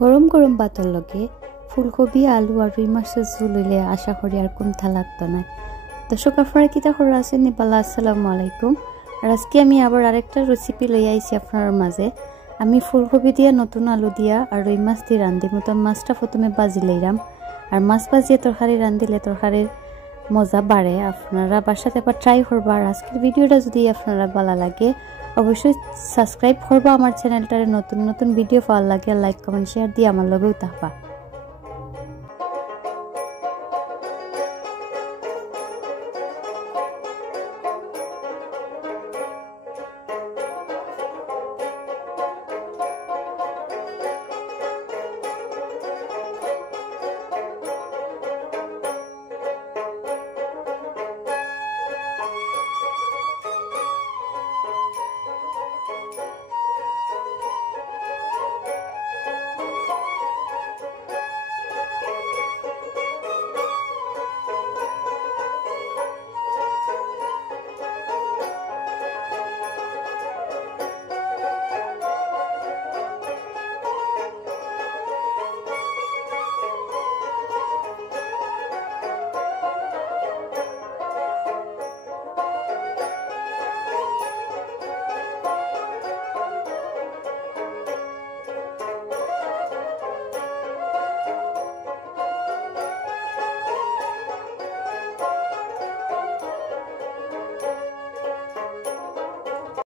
গরম গরম ভাতের লগে ফুলকপি আলু আর রুই মাছের ঝোল হইলে আশা করি আর কোনটা লাগতো না। দর্শক আপনারা কিতা করে আছেন নিপাল্লা, আসসালামু আলাইকুম। আর আজকে আমি আবার আরেকটা রেসিপি লই আইছি আপনার মাঝে। আমি ফুলকপি দিয়া নতুন আলু দিয়া আর রুই মাছ দিয়ে রান্ধি। মতো মাছটা প্রথমে বাজি লইলাম, আর মাছ বাজিয়ে তরকারি রান্ধিলে তরকারির মজা বাড়ে। আপনারা বাসাতে একবার ট্রাই করবা। আর আজকের ভিডিওটা যদি আপনারা ভালো লাগে অবশ্যই সাবস্ক্রাইব করবা আমার চ্যানেলটারে। নতুন নতুন ভিডিও পাওয়ার লাগে লাইক কমেন্ট শেয়ার দিয়ে আমার লগেও থাকবা।